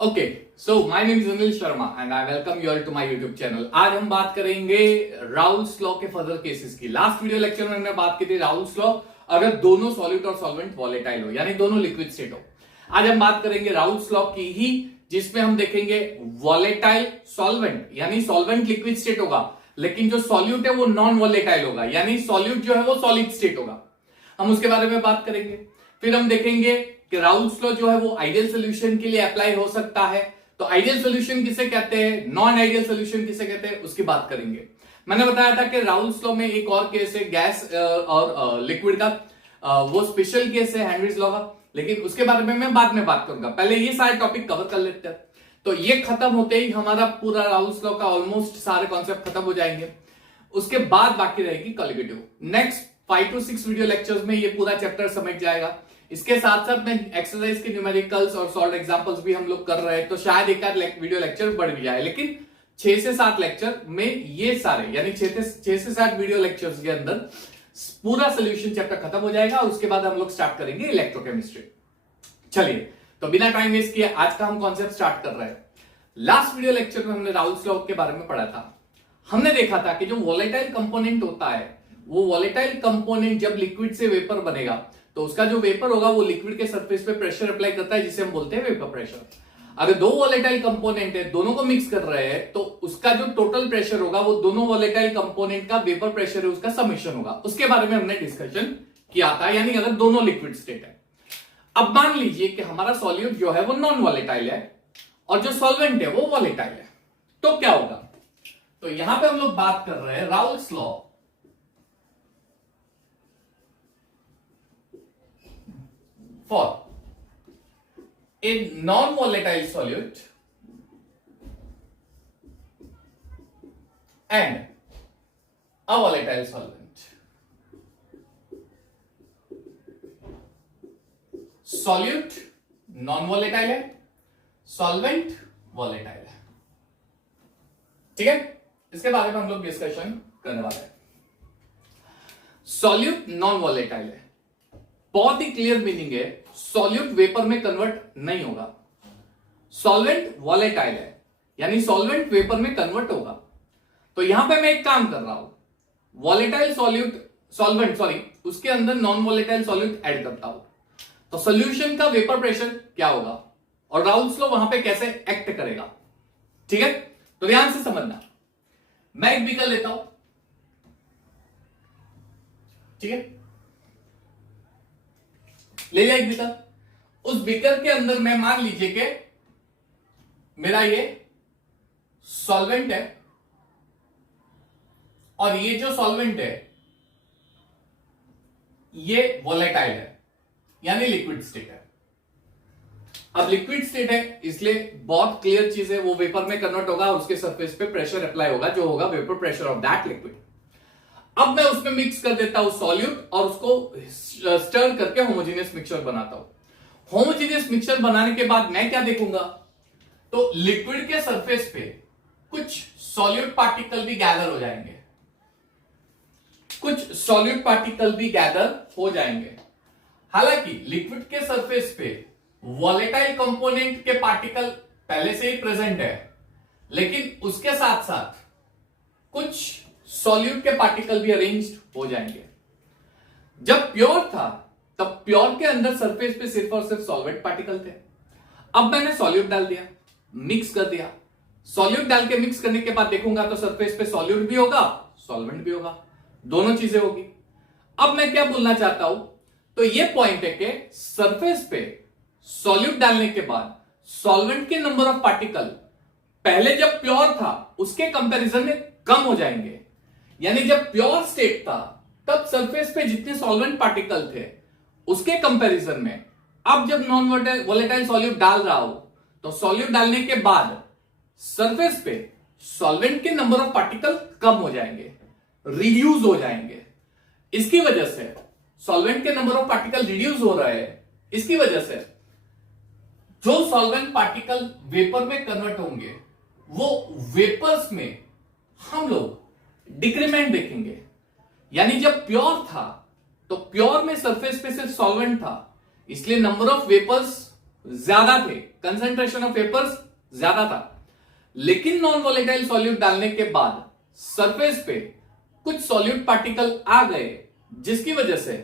Okay, so my name is Anil Sharma and I welcome you all to my YouTube channel. आज हम बात करेंगे Raoult's law के further cases की। लास्ट वीडियो लेक्चर में हमने बात की थी राउल्स लॉ अगर दोनों सॉलिड और सॉल्वेंट वॉलेटाइल हो, यानी दोनों लिक्विड स्टेट हो। आज हम बात करेंगे राउल्स लॉ की ही, जिसमें हम देखेंगे वॉलेटाइल सॉल्वेंट, यानी सॉल्वेंट लिक्विड स्टेट होगा, लेकिन जो सॉल्यूट है वो नॉन वॉलेटाइल होगा, यानी सॉल्यूट जो है वो सॉलिड स्टेट होगा। हम उसके बारे में बात करेंगे। फिर हम देखेंगे कि राउल्स लॉ जो है वो आइडियल सोल्यूशन के लिए अप्लाई हो सकता है। तो आइडियल सोल्यूशन किसे कहते हैं, नॉन आइडियल सोल्यूशन किसे कहते हैं, उसकी बात करेंगे। मैंने बताया था कि राउल्स लॉ में एक और केस है गैस और लिक्विड का, वो स्पेशल केस है हेनरीज लॉ का, लेकिन उसके बारे में मैं बाद में बात करूंगा। पहले ये सारे टॉपिक कवर कर लेते हैं। तो ये खत्म होते ही हमारा पूरा राउल्स लॉ का ऑलमोस्ट सारे कॉन्सेप्ट खत्म हो जाएंगे। उसके बाद बाकी रहेगी colligative. Next 5 to 6 video lectures में ये पूरा चैप्टर समेट जाएगा। इसके साथ साथ में एक्सरसाइज के न्यूमेरिकल्स और सॉल्व एग्जांपल्स भी हम लोग कर रहे हैं, तो शायद एक आध वीडियो लेक्चर बढ़ भी जाए, लेकिन 6 से 7 लेक्चर में ये सारे, यानी 6 से 7 वीडियो लेक्चर्स के अंदर पूरा सोल्यूशन चैप्टर खत्म हो जाएगा। उसके बाद हम लोग स्टार्ट करेंगे इलेक्ट्रोकेमिस्ट्री। चलिए, तो बिना टाइम वेस्ट किए आज का हम कॉन्सेप्ट स्टार्ट कर रहे हैं। लास्ट वीडियो लेक्चर में हमने राउल्स लॉ के बारे में पढ़ा था। हमने देखा था कि जो वॉलेटाइल कंपोनेंट होता है, वो वॉलेटाइल कंपोनेंट जब लिक्विड से वेपर बनेगा तो उसका जो वेपर होगा वो लिक्विड के सरफेस पे प्रेशर अप्लाई करता है, जिसे हम बोलते हैं वेपर प्रेशर। अगर दो वॉलेटाइल कंपोनेंट है, दोनों को मिक्स कर रहे हैं, तो उसका जो टोटल प्रेशर होगा वो दोनों वॉलेटाइल कंपोनेंट का वेपर प्रेशर है, उसका समेशन होगा। उसके बारे में हमने डिस्कशन किया था, यानी अगर दोनों लिक्विड स्टेट है। अब मान लीजिए कि हमारा सॉल्यूट जो है वो नॉन वॉलेटाइल है और जो सॉल्वेंट है वो वॉलेटाइल है, तो क्या होगा? तो यहां पे हम लोग बात कर रहे हैं Raoult's law for a non-volatile solute and a volatile solvent. Solute non-volatile है, solvent volatile है। ठीक है, इसके बारे में हम लोग डिस्कशन करने वाले हैं। सॉल्यूट नॉन वॉलेटाइल है, बहुत ही क्लियर मीनिंग है, सॉल्यूट वेपर में कन्वर्ट नहीं होगा। सॉल्वेंट वॉलेटाइल है, यानी सॉल्वेंट वेपर में कन्वर्ट होगा। तो यहां पे मैं एक काम कर रहा हूं, वॉलेटाइल सॉल्वेंट उसके अंदर नॉन वॉलेटाइल सॉल्यूट ऐड करता हूं, तो सोल्यूशन का वेपर प्रेशर क्या होगा और राउल्स लॉ वहां पे कैसे एक्ट करेगा। ठीक है, तो ध्यान से समझना। मैं एक बीकर लेता हूं, ठीक है, ले लिया एक बीकर। उस बीकर के अंदर मैं मान लीजिए कि मेरा ये सॉल्वेंट है और ये जो सॉल्वेंट है ये वॉलेटाइल है, यानी लिक्विड स्टेट है। अब लिक्विड स्टेट है इसलिए बहुत क्लियर चीज है, वो वेपर में कन्वर्ट होगा, उसके सरफेस पे प्रेशर अप्लाई होगा, जो होगा vapour pressure of that liquid. अब मैं उसमें मिक्स कर देता हूं सॉल्यूट और उसको स्टर करके होमोजेनियस मिक्सचर बनाता हूं। होमोजेनियस मिक्सचर बनाने के बाद मैं क्या देखूंगा, तो लिक्विड के सरफेस पे कुछ सॉल्यूट पार्टिकल भी गैदर हो जाएंगे, कुछ सॉल्यूट पार्टिकल भी गैदर हो जाएंगे। हालांकि लिक्विड के सरफेस पे वॉलेटाइल कंपोनेंट के पार्टिकल पहले से ही प्रेजेंट है, लेकिन उसके साथ साथ कुछ सॉल्यूट के पार्टिकल भी अरेंज्ड हो जाएंगे। जब प्योर था तब प्योर के अंदर सरफेस पे सिर्फ और सिर्फ सॉल्वेंट पार्टिकल थे। अब मैंने सॉल्यूट डाल दिया, मिक्स कर दिया। सॉल्यूट डाल के मिक्स करने के बाद देखूंगा तो सरफेस पे सॉल्यूट भी होगा, सॉल्वेंट भी होगा, दोनों चीजें होगी। अब मैं क्या बोलना चाहता हूं, तो ये पॉइंट है कि सरफेस पे सॉल्यूट डालने के बाद सॉल्वेंट के नंबर ऑफ पार्टिकल पहले जब प्योर था उसके कंपैरिजन में कम हो जाएंगे। यानी जब प्योर स्टेट था तब सरफेस पे जितने सॉल्वेंट पार्टिकल थे उसके कंपैरिजन में अब जब नॉन वॉलेटाइल सॉल्यूट डाल रहा हो तो सॉल्यूट डालने के बाद सरफेस पे सॉल्वेंट के नंबर ऑफ पार्टिकल कम हो जाएंगे, रिड्यूस हो जाएंगे। इसकी वजह से सॉल्वेंट के नंबर ऑफ पार्टिकल रिड्यूस हो रहे हैं, इसकी वजह से जो सॉल्वेंट पार्टिकल वेपर में कन्वर्ट होंगे वो वेपर्स में हम लोग डिक्रीमेंट देखेंगे। यानी जब प्योर था तो प्योर में सरफेस पे सिर्फ सॉल्वेंट था, इसलिए नंबर ऑफ वेपर्स ज्यादा थे, कंसंट्रेशन ऑफ वेपर्स ज्यादा था, लेकिन नॉन वॉलेटाइल सॉल्यूट डालने के बाद सरफेस पे कुछ सॉल्यूट पार्टिकल आ गए, जिसकी वजह से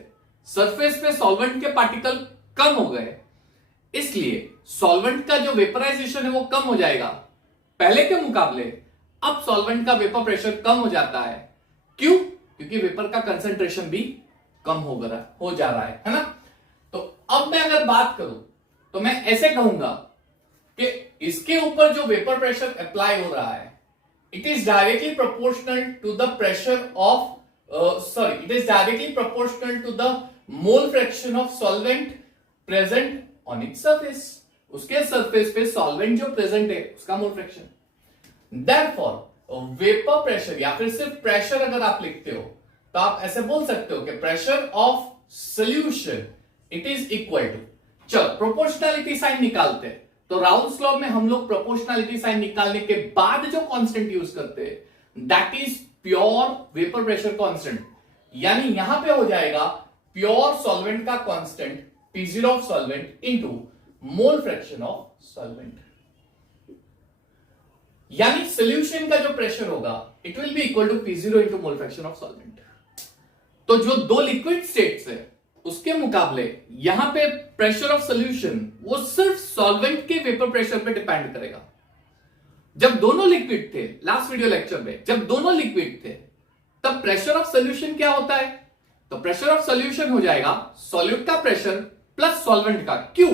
सरफेस पे सॉल्वेंट के पार्टिकल कम हो गए, इसलिए सॉल्वेंट का जो वेपराइजेशन है वो कम हो जाएगा पहले के मुकाबले। अब सॉल्वेंट का वेपर प्रेशर कम हो जाता है। क्यों? क्योंकि वेपर का कंसंट्रेशन भी कम हो जा रहा है ना। तो अब मैं अगर बात करूं तो मैं ऐसे कहूंगा कि इसके ऊपर जो वेपर प्रेशर अप्लाई हो रहा है, it is directly proportional to the pressure of it is directly proportional to the mole fraction of solvent present on its surface. उसके सरफेस पे सॉल्वेंट जो प्रेजेंट है उसका mole fraction. Therefore vapour pressure या फिर सिर्फ प्रेशर अगर आप लिखते हो तो आप ऐसे बोल सकते हो कि pressure of solution it is equal to, चलो प्रोपोर्शनैलिटी साइन निकालते हैं। तो राउल्स लॉ में हम लोग प्रोपोर्शनैलिटी साइन निकालने के बाद जो कांस्टेंट यूज करते हैं that is pure vapour pressure constant, यानी यहां पे हो जाएगा प्योर सॉल्वेंट का constant P0 of solvent into mole fraction of solvent, यानी सॉल्यूशन का जो प्रेशर होगा it will be equal to P0 into mole fraction of solvent. तो जो दो लिक्विड स्टेट्स है उसके मुकाबले यहां पे प्रेशर ऑफ सॉल्यूशन वो सिर्फ सॉल्वेंट के वेपर प्रेशर पे डिपेंड करेगा। जब दोनों लिक्विड थे, लास्ट वीडियो लेक्चर में जब दोनों लिक्विड थे तब प्रेशर ऑफ सॉल्यूशन क्या होता है? तो प्रेशर ऑफ सॉल्यूशन हो जाएगा सॉल्यूट का प्रेशर प्लस सॉल्वेंट का। क्यों?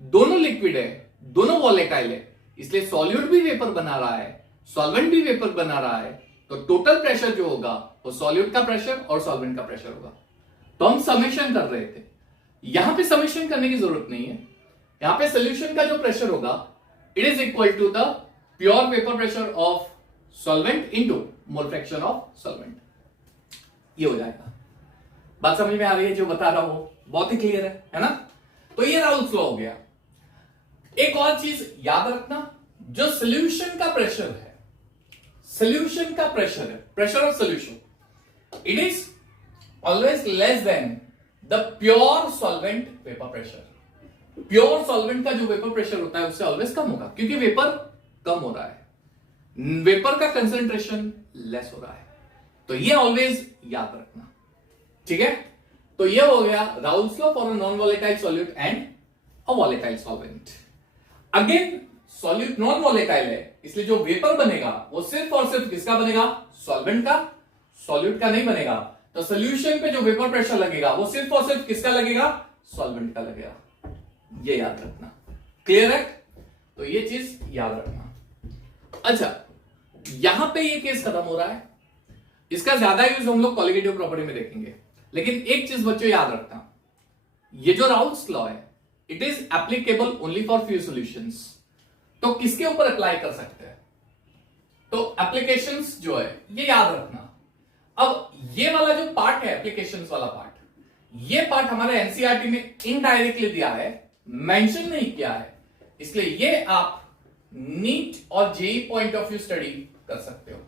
दोनों लिक्विड है, दोनों वॉलेटाइल है, इसलिए सॉल्यूट भी वेपर बना रहा है, सॉल्वेंट भी वेपर बना रहा है, तो टोटल प्रेशर जो होगा वो सॉल्यूट का प्रेशर और सॉल्वेंट का प्रेशर होगा। तो हम समेशन कर रहे थे, यहां पे समेशन करने की जरूरत नहीं है। यहां पे सॉल्यूशन का जो प्रेशर होगा it is equal to the pure vapour pressure of solvent into mole fraction of solvent, ये हो जाएगा। बात समझ में आ रही है? जो बता रहा हूं बहुत ही क्लियर है ना। तो ये राउल्स लॉ हो गया। एक और चीज याद रखना, जो सॉल्यूशन का प्रेशर है, सॉल्यूशन का प्रेशर है, pressure of solution, it is always less than the pure solvent vapour pressure. Pure solvent का जो वेपर प्रेशर होता है उससे ऑलवेज कम होगा, क्योंकि वेपर कम हो रहा है, वेपर का कंसंट्रेशन लेस हो रहा है। तो ये ऑलवेज याद रखना, ठीक है। तो ये हो गया Raoult's law for a non volatile solute and a volatile solvent. Again solute non volatile है, इसलिए जो वेपर बनेगा वो सिर्फ और सिर्फ किसका बनेगा? सॉल्वेंट का, सॉल्यूट का नहीं बनेगा। तो सॉल्यूशन पे जो वेपर प्रेशर लगेगा वो सिर्फ और सिर्फ किसका लगेगा? सॉल्वेंट का लगेगा। ये याद रखना, क्लियर है? तो ये चीज याद रखना। अच्छा, यहां पे ये केस खत्म हो रहा है, इसका ज्यादा यूज हम लोग कॉलिगेटिव प्रॉपर्टी में देखेंगे, लेकिन एक चीज बच्चों याद रखना, ये जो राउल्स लॉ है it is applicable only for few solutions. तो किसके ऊपर अप्लाई कर सकते हैं? तो एप्लीकेशंस जो है ये याद रखना। अब ये वाला जो पार्ट है, एप्लीकेशंस वाला पार्ट, ये पार्ट हमारे एनसीईआरटी में इनडायरेक्टली दिया है, मेंशन नहीं किया है, इसलिए ये आप नीट और JEE point of view study कर सकते हो।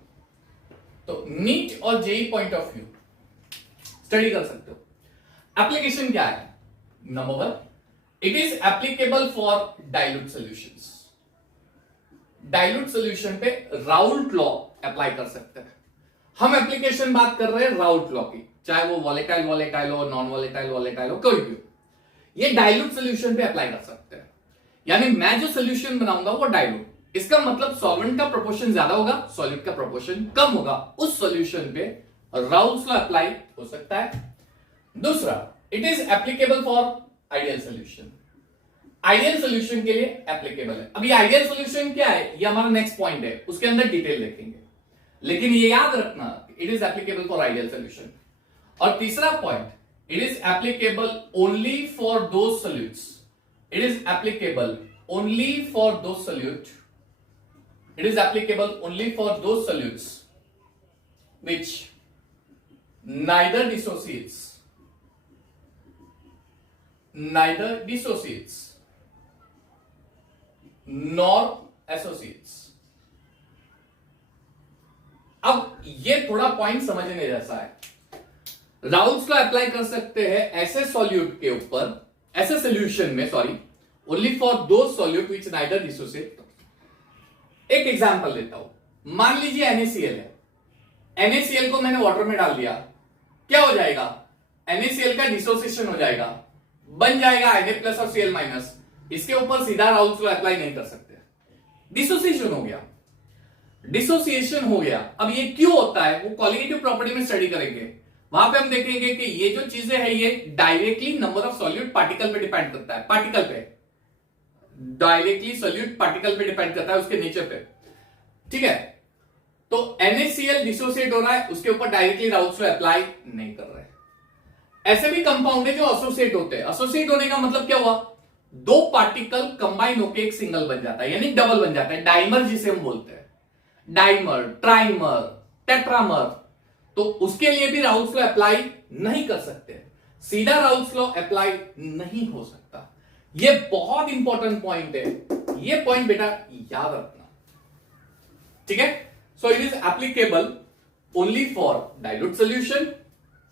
तो नीट और JEE point of view study कर सकते हो। एप्लीकेशन क्या है? Number one, it is applicable for dilute solutions. Dilute solution पे राउल्ट लॉ अप्लाई कर सकते हैं। हम एप्लीकेशन बात कर रहे हैं राउल्ट लॉ की, चाहे वो वॉलेटाइल वॉलेटाइल हो, नॉन वॉलेटाइल वॉलेटाइल हो, कोई भी हो, ये डाइल्यूट सॉल्यूशन पे अप्लाई कर सकते हैं। यानी मैं जो सॉल्यूशन बनाऊंगा वो डाइल्यूट, इसका मतलब सॉल्वेंट का प्रोपोर्शन ज्यादा होगा, सॉल्यूट का प्रोपोर्शन कम होगा, उस सॉल्यूशन पे राउल्स लॉ अप्लाई हो सकता है। दूसरा, it is applicable for ideal solution. Ideal solution के लिए एप्लीकेबल है। अभी आइडियल सॉल्यूशन क्या है ये हमारा नेक्स्ट पॉइंट है, उसके अंदर डिटेल देखेंगे, लेकिन ये याद रखना it is applicable for ideal solution. और तीसरा point, it is applicable only for those solutes, it is applicable only for those solute, it is applicable only for those solutes which neither dissociates nor associates। अब ये थोड़ा point समझने जैसा है। Raoult's law apply कर सकते हैं ऐसे सॉल्यूट के ऊपर, ऐसे सॉल्यूशन में, सॉरी, ओनली फॉर दो सॉल्यूट विच नाइदर डिसोसिएट। एक एग्जांपल देता हूं, मान लीजिए NaCl है, NaCl को मैंने वाटर में डाल दिया, क्या हो जाएगा? NaCl का डिसोसिएशन हो जाएगा, बन जाएगा Na+ और Cl-। इसके ऊपर सीधा राउल्स लॉ अप्लाई नहीं कर सकते, डिसोसिएशन हो गया, डिसोसिएशन हो गया। अब ये क्यों होता है वो कॉलिगेटिव प्रॉपर्टी में स्टडी करेंगे, वहां पे हम देखेंगे कि ये जो चीजें है ये directly number of solute particle पे डिपेंड करता है, पार्टिकल पे, डायरेक्टली सॉल्यूट पार्टिकल पे डिपेंड करता है, उसके नेचर पे, ठीक है। तो NaCl डिसोसिएट हो रहा है, उसके ऊपर डायरेक्टली राउल्स लॉ अप्लाई नहीं कर रहे। ऐसे भी कंपाउंड है जो एसोसिएट होते हैं। एसोसिएट होने का मतलब क्या हुआ? दो पार्टिकल कंबाइन होकर एक सिंगल बन जाता है, यानी डबल बन जाता है, डाइमर जिसे हम बोलते हैं, डाइमर, ट्राइमर, टेट्रामर। तो उसके लिए भी राउल्स लॉ अप्लाई नहीं कर सकते, सीधा राउल्स लॉ अप्लाई नहीं हो सकता। ये बहुत इंपॉर्टेंट पॉइंट है, ये पॉइंट बेटा याद रखना, ठीक है। So it is applicable only for dilute solution,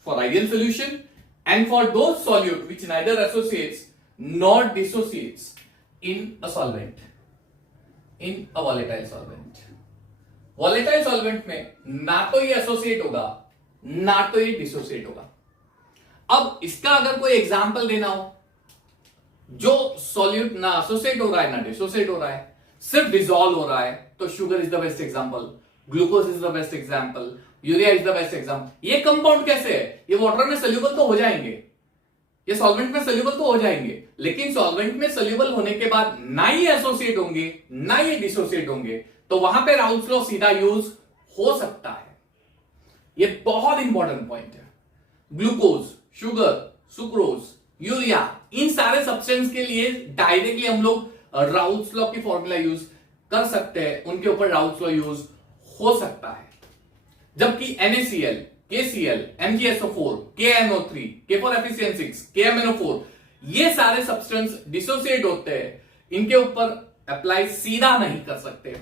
for ideal solution, and for those solute which neither associates nor dissociates in a solvent, in a volatile solvent। volatile solvent में ना तो ये एसोसिएट होगा ना तो ये डिसोसिएट होगा। अब इसका अगर कोई एग्जांपल देना हो जो सॉल्यूट ना एसोसिएट हो रहा है ना डिसोसिएट हो रहा है, सिर्फ डिसॉल्व हो रहा है, तो sugar is the best example, glucose is the best example, urea is the best example. ये कंपाउंड कैसे है? ये वाटर में सोल्यूबल तो हो जाएंगे, ये सॉल्वेंट में सोल्यूबल तो हो जाएंगे, लेकिन सॉल्वेंट में सोल्यूबल होने के बाद ना ये एसोसिएट होंगे ना ये डिसोसिएट होंगे, तो वहां पे राउल्स लॉ सीधा यूज हो सकता है। ये बहुत इंपॉर्टेंट पॉइंट है। ग्लूकोज, शुगर, सुक्रोज, यूरिया, इन सारे सब्सटेंस के लिए डायरेक्टली हम लोग राउल्स लॉ की फॉर्मूला यूज कर सकते हैं, उनके ऊपर राउल्स लॉ यूज हो सकता है। जबकि NaCl, KCl, MgSO4, KNO3, K4FeCN6, KMNO4, ये सारे सब्सटेंस डिसोसिएट होते हैं, इनके ऊपर अप्लाई सीधा नहीं कर सकते।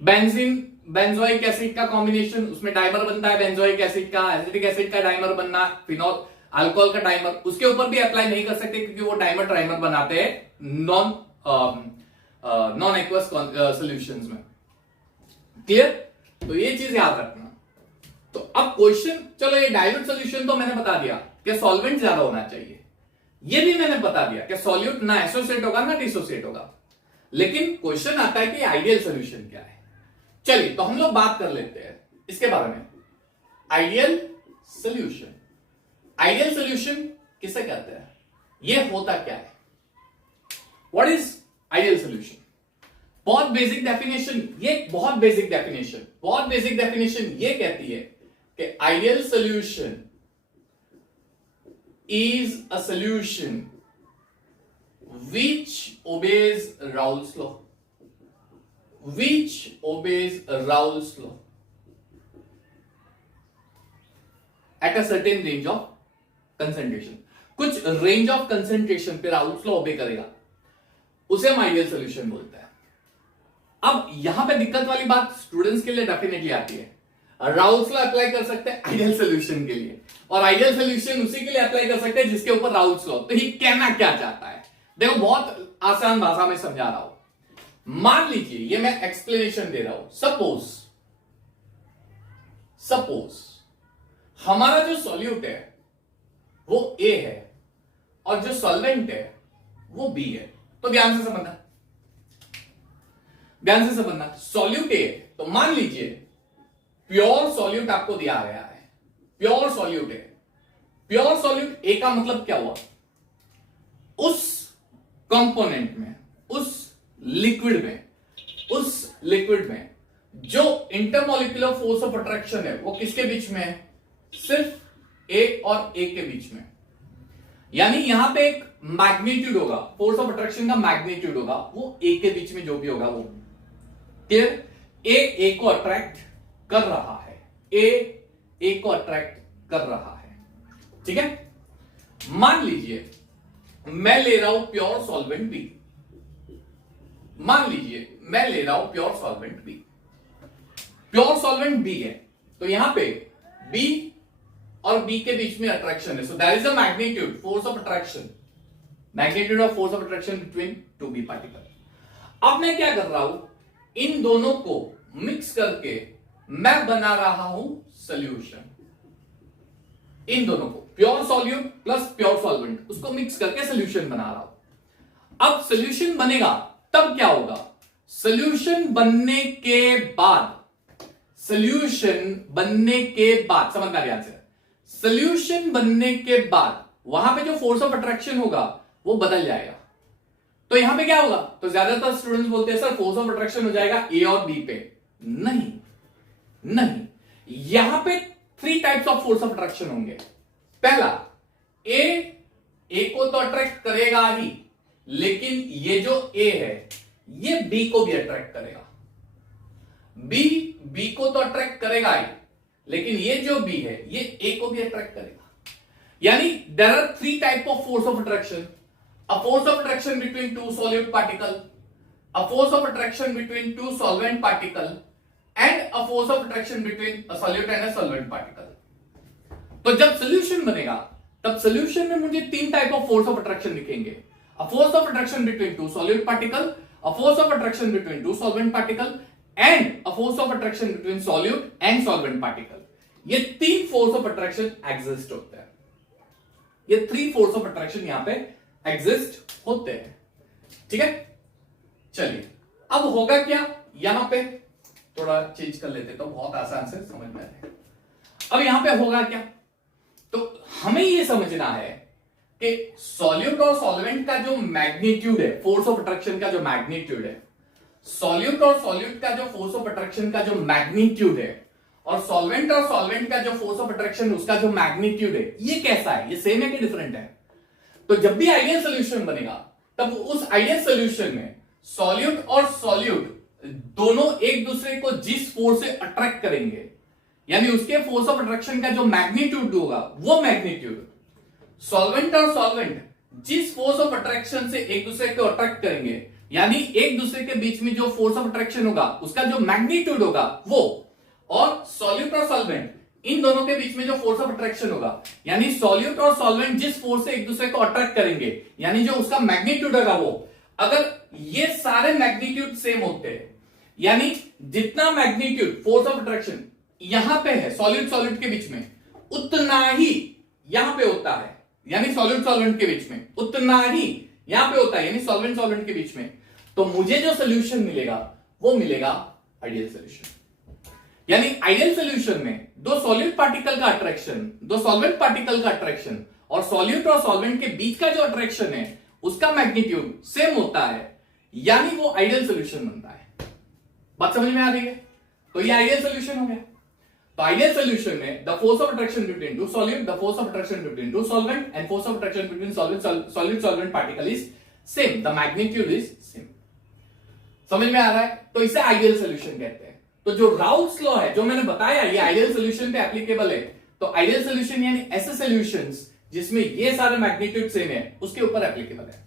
बेंजीन बेंजोइक एसिड का कॉम्बिनेशन, उसमें डाइमर बनता है बेंजोइक एसिड का, एसिटिक एसिड का डाइमर बनना, फिनॉल अल्कोहल का डाइमर, उसके ऊपर भी अप्लाई नहीं कर सकते क्योंकि वो डाइमर ट्राइमर बनाते हैं नॉन एक्वस सॉल्यूशंस में। क्लियर? तो ये चीज याद रखना। तो अब क्वेश्चन, चलो ये डाइल्यूट सॉल्यूशन तो मैंने बता दिया कि सॉल्वेंट ज्यादा होना चाहिए, ये भी मैंने बता दिया कि सॉल्यूट ना एसोसिएट होगा ना डिसोसिएट होगा, लेकिन क्वेश्चन आता है कि आइडियल सॉल्यूशन क्या है। चलिए तो हम लोग बात कर लेते हैं इसके बारे में। आइडियल सॉल्यूशन, आइडियल सॉल्यूशन किसे कहते हैं, ये होता क्या है, व्हाट इज आइडियल सॉल्यूशन? बहुत बेसिक डेफिनेशन, ये बहुत बेसिक डेफिनेशन ये कहती है कि ideal solution is a solution which obeys Raoult's law, which obeys Raoult's law at a certain range of concentration। कुछ रेंज ऑफ कंसेंट्रेशन पे राउल्ट्स लॉ ओबे करेगा, उसे हम आइडियल सॉल्यूशन बोलते हैं। अब यहां पे दिक्कत वाली बात स्टूडेंट्स के लिए डेफिनेटली आती है, राउल्ट्स लॉ अप्लाई कर सकते हैं आइडियल सॉल्यूशन के लिए, और आइडियल सॉल्यूशन उसी के लिए अप्लाई कर सकते हैं जिसके ऊपर राउल्ट्स लॉ। तो ये कहना क्या चाहता है, देखो बहुत आसान भाषा में समझा रहा हूं। मान लीजिए ये मैं एक्सप्लेनेशन दे रहा हूं, सपोज हमारा जो सॉल्यूट है वो A है और जो सॉल्वेंट है वो B है। तो ध्यान से समझना, सॉल्यूट A, तो मान लीजिए प्योर सॉल्यूट आपको दिया गया है, प्योर सॉल्यूट है। प्योर सॉल्यूट ए का मतलब क्या हुआ, उस कंपोनेंट में, उस लिक्विड में जो इंटरमोलिकुलर फोर्स ऑफ अट्रैक्शन है वो किसके बीच में है, सिर्फ ए और ए के बीच में। यानी यहां पे एक मैग्नीट्यूड होगा, फोर्स ऑफ अट्रैक्शन का मैग्नीट्यूड होगा, वो ए के बीच में जो भी होगा वो। क्लियर? ए को अट्रैक्ट कर रहा है, ए को अट्रैक्ट कर रहा है, ठीक है। मान लीजिए मैं ले रहा हूं pure solvent B, pure solvent B है, तो यहां पे बी और बी के बीच में अट्रैक्शन है, so there is a magnitude, force of attraction. Magnitude of force of attraction between two B particle. अब मैं क्या कर रहा हूं, इन दोनों को मिक्स करके मैं बना रहा हूं सॉल्यूशन। इन दोनों को pure solute plus pure solvent उसको मिक्स करके सॉल्यूशन बना रहा हूं। अब सॉल्यूशन बनेगा तब क्या होगा, सॉल्यूशन बनने के बाद, सॉल्यूशन बनने के बाद, समझना ध्यान से, सॉल्यूशन बनने के बाद वहां पे जो फोर्स ऑफ अट्रैक्शन होगा वो बदल जाएगा। तो यहां पे क्या होगा, तो ज्यादातर स्टूडेंट्स बोलते हैं सर फोर्स ऑफ अट्रैक्शन हो जाएगा ए और बी पे। नहीं नहीं, यहां पे 3 types of force of attraction होंगे। पहला, ए को तो अट्रैक्ट करेगा ही, लेकिन ये जो ए है ये बी को भी अट्रैक्ट करेगा। बी को तो अट्रैक्ट करेगा ही, लेकिन ये जो बी है ये ए को भी अट्रैक्ट करेगा। यानी there are 3 type of force of attraction. A force of attraction between two solute particle, a force of attraction between two solvent particle, and a force of attraction between a solute and a solvent particle. तो जब solution बनेगा तब solution में मुझे 3 type of force of attraction दिखेंगे। A force of attraction between two solute particle, a force of attraction between two solvent particle, and a force of attraction between solute and solvent particle. ये 3 force of attraction exist होते हैं। ये 3 force of attraction यहां पे exist होते हैं। ठीक है, चलिए अब होगा क्या, यहां पे थोड़ा चेंज कर लेते तो बहुत आसान से समझ में आए। अब यहां पे होगा क्या, तो हमें यह समझना है कि सॉल्यूट और सॉल्वेंट का जो मैग्नीट्यूड है, फोर्स ऑफ अट्रैक्शन का जो मैग्नीट्यूड है, सॉल्यूट और सॉल्यूट का जो फोर्स ऑफ अट्रैक्शन का जो मैग्नीट्यूड है, और सॉल्वेंट और सॉल्वेंट का जो फोर्स ऑफ अट्रैक्शन उसका जो मैग्नीट्यूड है, ये कैसा है, ये सेम है कि डिफरेंट है। तो जब भी आइडियल सॉल्यूशन बनेगा तब उस आइडियल सॉल्यूशन में सॉल्यूट और सॉल्यूट दोनों एक दूसरे को जिस फोर्स से अट्रैक्ट करेंगे, यानी उसके फोर्स ऑफ अट्रैक्शन का जो मैग्नीट्यूड होगा वो मैग्नीट्यूड, सॉल्वेंट और सॉल्वेंट जिस फोर्स ऑफ अट्रैक्शन से एक दूसरे को अट्रैक्ट करेंगे, यानी एक दूसरे के बीच में जो फोर्स ऑफ अट्रैक्शन होगा उसका जो मैग्नीट्यूड होगा वो, और सॉल्यूट और सॉल्वेंट इन दोनों के बीच में जो फोर्स ऑफ अट्रैक्शन होगा, यानी सॉल्यूट और सॉल्वेंट जिस फोर्स से एक दूसरे को अट्रैक्ट करेंगे, यानी जो उसका मैग्नीट्यूड होगा वो, अगर ये सारे मैग्नीट्यूड सेम होते हैं, यानी जितना मैग्नीट्यूड फोर्स ऑफ अट्रैक्शन यहां पे है सॉल्यूट सॉल्यूट के बीच में, उतना ही यहां पे होता है, यानी सॉल्यूट सॉल्वेंट के बीच में उतना ही यहां पे होता है, यानी सॉल्वेंट सॉल्वेंट के बीच में, तो मुझे जो सोल्यूशन मिलेगा वो मिलेगा आइडियल सोल्यूशन। यानी आइडियल सॉल्यूशन में दो सॉल्यूट पार्टिकल का अट्रैक्शन, दो सॉल्वेंट पार्टिकल का अट्रैक्शन, और सॉल्यूट और सॉल्वेंट के बीच का जो अट्रैक्शन है उसका मैग्नीट्यूड सेम होता है, यानी वो आइडियल सॉल्यूशन बनता है। बात समझ में आ रही है, तो ये आइडियल सॉल्यूशन हो गया। तो आइडियल सॉल्यूशन में the force of attraction between to solute, the force of attraction between to solvent, and force of attraction between solute solvent particle is same, the magnitude is same. समझ में आ रहा है, तो इसे आइडियल सॉल्यूशन कहते हैं। तो जो राउल्स लॉ है जो मैंने बताया ये आइडियल सॉल्यूशन पे एप्लीकेबल है। तो आइडियल सॉल्यूशन यानी ऐसे सॉल्यूशंस जिसमें ये सारे मैग्नीट्यूड सेम है उसके ऊपर एप्लीकेबल है।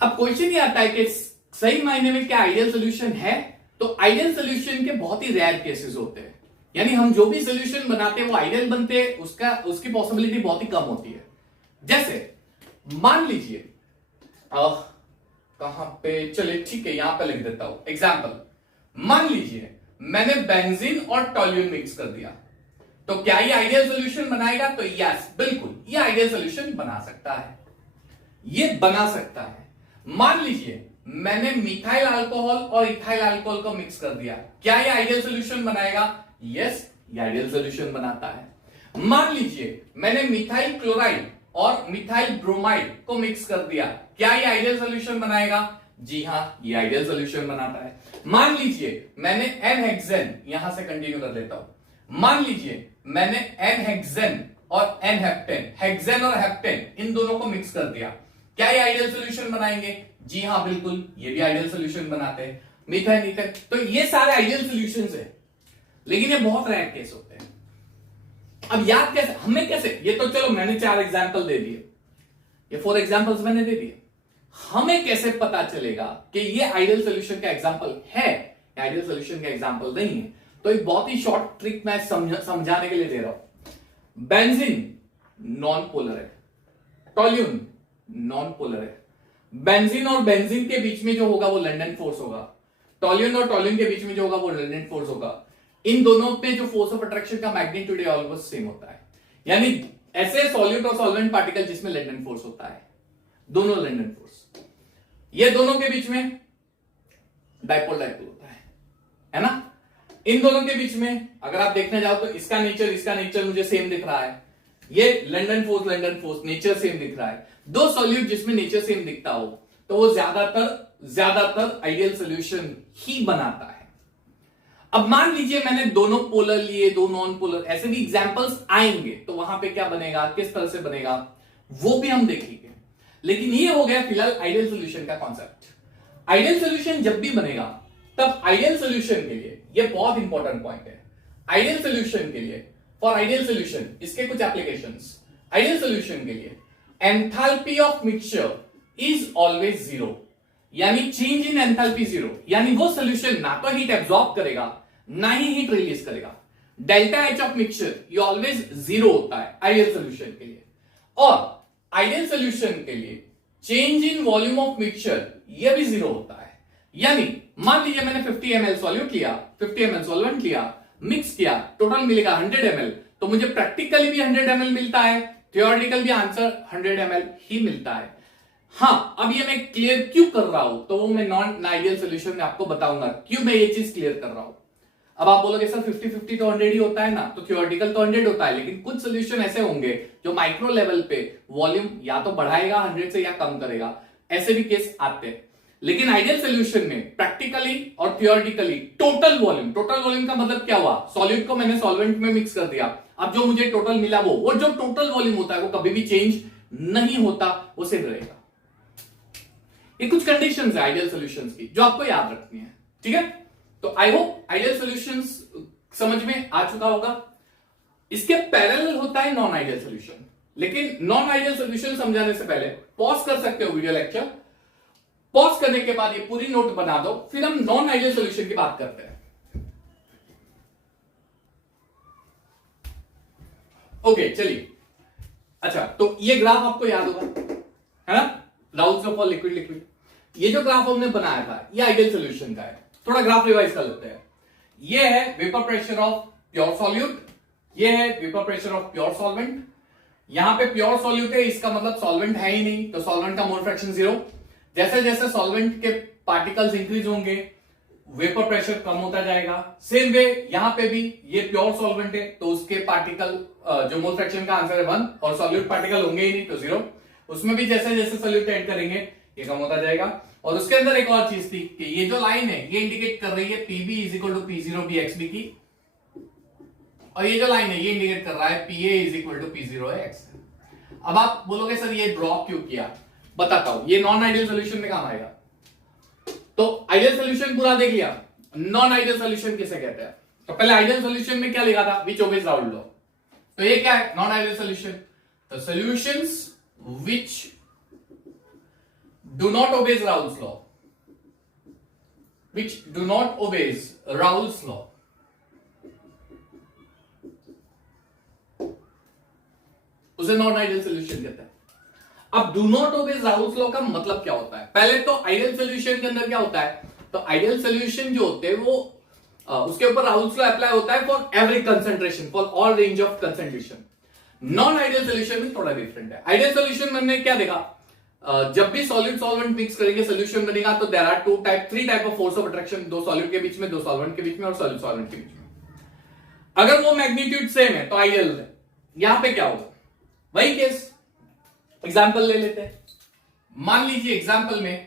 अब क्वेश्चन ये आता है कि सही मायने में क्या आइडियल सॉल्यूशन है, तो आइडियल सॉल्यूशन के बहुत ही रेयर केसेस होते हैं, यानी हम जो भी सॉल्यूशन बनाते हैं वो आइडियल बनते हैं, उसकी पॉसिबिलिटी बहुत ही कम होती है। जैसे मान लीजिए कहां पे, चलिए ठीक है यहां पे लिख देता हूं एग्जाम्पल। मान लीजिए मैंने बेंजीन और टॉल्यून मिक्स कर दिया, तो क्या ये आइडियल सॉल्यूशन बनाएगा, तो यस बिल्कुल ये आइडियल सॉल्यूशन बना सकता है, ये बना सकता है। मान लीजिए मैंने मिथाइल अल्कोहल और इथाइल अल्कोहल को मिक्स कर दिया, क्या ये आइडियल सॉल्यूशन बनाएगा, यस ये आइडियल सॉल्यूशन बनाता है। मान लीजिए मैंने मिथाइल क्लोराइड और मिथाइल ब्रोमाइड को मिक्स कर दिया, क्या ये आइडियल सॉल्यूशन बनाएगा, जी हां ये आइडियल सॉल्यूशन बनाता है। मान लीजिए मैंने एन हेक्सेन, यहां से कंटिन्यू कर लेता हूं, मान लीजिए मैंने एन हेक्सेन और एन हेप्टेन, हेक्सेन और हेप्टेन इन दोनों को मिक्स कर दिया, क्या ये आइडियल सॉल्यूशन बनाएंगे, जी हां बिल्कुल ये भी आइडियल सॉल्यूशन बनाते हैं। मिथाइल इथर, तो ये सारे आइडियल सॉल्यूशंस है, लेकिन ये बहुत रेयर केस होते हैं। अब याद कैसे, हमें कैसे, ये तो चलो मैंने 4 एग्जाम्पल दे दिए, ये 4 एग्जाम्पल्स मैंने दे दिए, हमें कैसे पता चलेगा कि ये आइडियल सॉल्यूशन का एग्जांपल है या आइडियल सॉल्यूशन का एग्जांपल नहीं है, तो एक बहुत ही शॉर्ट ट्रिक मैं समझाने के लिए दे रहा हूं। बेंजीन नॉन पोलर है, टॉल्यून नॉन पोलर है। बेंजीन और बेंजीन के बीच में जो होगा वो लंडन फोर्स होगा। टॉल्यून और टॉल्यून के बीच में जो होगा वो लंडन फोर्स होगा। इन दोनों पे जो फोर्स ऑफ अट्रैक्शन का मैग्नीट्यूड है ऑलमोस्ट सेम होता है। यानी ऐसे सॉल्यूट और सॉल्वेंट पार्टिकल जिसमें लंडन फोर्स होता है, दोनों लंडन फोर्स, ये दोनों के बीच में डाइपोल डाइपोल होता है ना। इन दोनों के बीच में अगर आप देखने जाओ तो इसका नेचर मुझे सेम दिख रहा है। ये लंडन फोर्स नेचर सेम दिख रहा है। दो सॉल्यूट जिसमें नेचर सेम दिखता हो तो वो ज्यादातर आइडियल सॉल्यूशन ही बनाता है। अब मान लीजिए मैंने दोनों पोलर लिए, दो नॉन पोलर, ऐसे भी एग्जांपल्स आएंगे तो वहां पे क्या बनेगा, किस तरह से बनेगा वो भी हम देखेंगे। लेकिन ये हो गया फिलहाल आइडियल सॉल्यूशन का कॉन्सेप्ट। आइडियल सॉल्यूशन जब भी बनेगा तब आइडियल सॉल्यूशन के लिए, ये बहुत इंपॉर्टेंट पॉइंट है, आइडियल सॉल्यूशन के लिए, फॉर आइडियल सॉल्यूशन इसके कुछ एप्लीकेशंस, आइडियल सॉल्यूशन के लिए enthalpy of mixture is always zero. यानी चेंज इन एंथैल्पी जीरो, यानी वो सॉल्यूशन ना तो हीट एब्जॉर्ब करेगा ना ही हीट रिलीज करेगा। डेल्टा एच ऑफ मिक्सचर ये ऑलवेज जीरो होता है आइडियल सॉल्यूशन के लिए। और आइडियल सॉल्यूशन के लिए change in volume of mixture ये भी जीरो होता है। यानी मान लीजिए मैंने 50 ml सॉल्यूट लिया, 50 ml सॉल्वेंट लिया, मिक्स किया, टोटल मिलेगा 100 ml, तो मुझे प्रैक्टिकली भी 100 ml मिलता है, थियोरेटिकल भी आंसर 100 ml ही मिलता है। हाँ, अब ये मैं क्लियर क्यों कर रहा हूं तो वो मैं नॉन आइडियल सॉल्यूशन में आपको बताऊंगा क्यों मैं ये चीज क्लियर कर रहा हूं। अब आप बोलोगे सर 50-50 तो 100 ही होता है ना, तो थियोरेटिकल तो 100 होता है, लेकिन कुछ सोल्यूशन ऐसे होंगे जो माइक्रो लेवल पे वॉल्यूम या तो बढ़ाएगा 100 से या कम करेगा, ऐसे भी केस आते हैं। लेकिन आइडियल सॉल्यूशन में प्रैक्टिकली और थियोरेटिकली टोटल वॉल्यूम का मतलब क्या हुआ, सॉल्यूट को मैंने सॉल्वेंट में मिक्स कर दिया, अब जो मुझे टोटल मिला वो जो टोटल वॉल्यूम होता है वो कभी भी चेंज नहीं होता, वो सेम रहेगा। ये कुछ कंडीशंस है आइडियल सॉल्यूशंस की जो आपको याद रखनी है, ठीक है। तो आई होप आइडियल सॉल्यूशंस समझ में आ चुका होगा। इसके पैरेलल होता है नॉन आइडियल सॉल्यूशन, लेकिन नॉन आइडियल सॉल्यूशन समझाने से पहले पॉज कर सकते हो वीडियो लेक्चर, पॉज करने के बाद ये पूरी नोट बना दो, फिर हम नॉन आइडियल सॉल्यूशन की बात करते हैं। ओके चलिए, अच्छा तो ये ग्राफ आपको याद होगा, है ना, राउल्स लॉ फॉर लिक्विड। ये जो ग्राफ हमने बनाया था ये आइडियल सॉल्यूशन का है। थोड़ा ग्राफ रिवाइज कर लेते हैं। ये है vapour pressure of pure solute, ये है vapour pressure of pure solvent. यहां पे प्योर सॉल्यूट है, इसका मतलब सॉल्वेंट है ही नहीं, तो सॉल्वेंट का मोल फ्रैक्शन 0। जैसे जैसे सॉल्वेंट के पार्टिकल्स इंक्रीज होंगे वेपर प्रेशर कम होता जाएगा। सेम वे यहां पे भी ये प्योर सॉल्वेंट है तो उसके पार्टिकल जो मोल फ्रैक्शन का आंसर है 1, और सॉल्यूट पार्टिकल होंगे ही नहीं तो 0। उसमें भी जैसे जैसे सॉल्यूट ऐड करेंगे ये कम होता जाएगा। और उसके अंदर एक और चीज थी कि ये जो लाइन है ये इंडिकेट कर रही है PB is equal to P0 BXB की, और ये जो लाइन है ये इंडिकेट कर रहा है PA is equal to P0 X। अब आप बोलोगे सर ये ड्रॉ क्यों किया, बताता हूं, ये नॉन आइडियल सॉल्यूशन में काम आएगा। तो आइडियल सॉल्यूशन पूरा देख लिया, नॉन आइडियल सॉल्यूशन किसे कहते हैं। तो पहले आइडियल सॉल्यूशन में क्या लिखा था, विच ओबेज राउल्स लॉ, तो ये क्या है नॉन आइडियल सॉल्यूशन, तो solutions which do not obeys Raoult's law, which do not obeys Raoult's law, उसे नॉन आइडियल सॉल्यूशन कहते हैं। अब do not obeys Raoult's law का मतलब क्या होता है, पहले तो आइडियल सॉल्यूशन के अंदर क्या होता है, तो आइडियल सॉल्यूशन जो होते हैं वो उसके ऊपर राउल्स लॉ अप्लाई होता है for every concentration, for all range of concentration. Non ideal solution में थोड़ा डिफरेंट है। आइडियल सॉल्यूशन में हमने क्या देखा, जब भी सॉलिड सॉल्वेंट मिक्स करेंगे सोल्यूशन बनेगा तो there are three type of force of attraction, दो सॉलिड के बीच में, दो सॉल्वेंट के बीच में और सॉलिड सॉल्वेंट के बीच में। अगर वो मैग्नीट्यूड सेम है तो आइडियल है। यहां पे क्या होगा, वही केस, एग्जांपल ले लेते हैं। मान लीजिए एग्जांपल में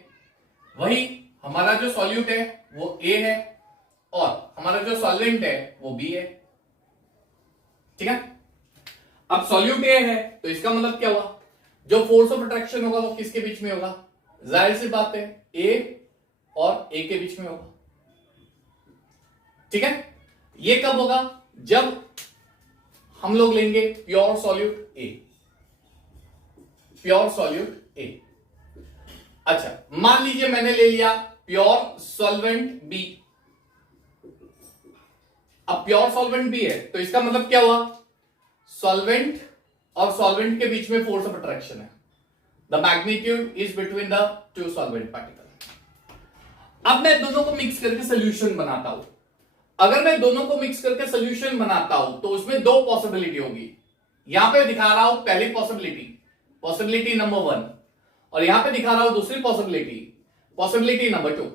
वही हमारा जो सॉल्यूट है वो A है और हमारा जो सॉल्वेंट है वो B है, ठीक है। अब सॉल्यूट A है तो इसका मतलब क्या हुआ, जो फोर्स ऑफ अट्रैक्शन होगा वो किसके बीच में होगा, जाहिर सी बात है A और A के बीच में होगा, ठीक है। ये कब होगा, जब हम लोग लेंगे pure solute A, pure solute A। अच्छा मान लीजिए मैंने ले लिया प्योर सॉल्वेंट B। अब प्योर सॉल्वेंट B है तो इसका मतलब क्या हुआ, सॉल्वेंट और सॉल्वेंट के बीच में फोर्स ऑफ अट्रैक्शन है, the magnitude is between the two solvent particle. अब मैं दोनों को मिक्स करके सोल्यूशन बनाता हूं। अगर मैं दोनों को मिक्स करके सोल्यूशन बनाता हूं तो उसमें दो पॉसिबिलिटी होगी। यहां पे दिखा रहा हूं पहली पॉसिबिलिटी, पॉसिबिलिटी नंबर 1, और यहां पे दिखा रहा हूं दूसरी पॉसिबिलिटी, पॉसिबिलिटी नंबर 2।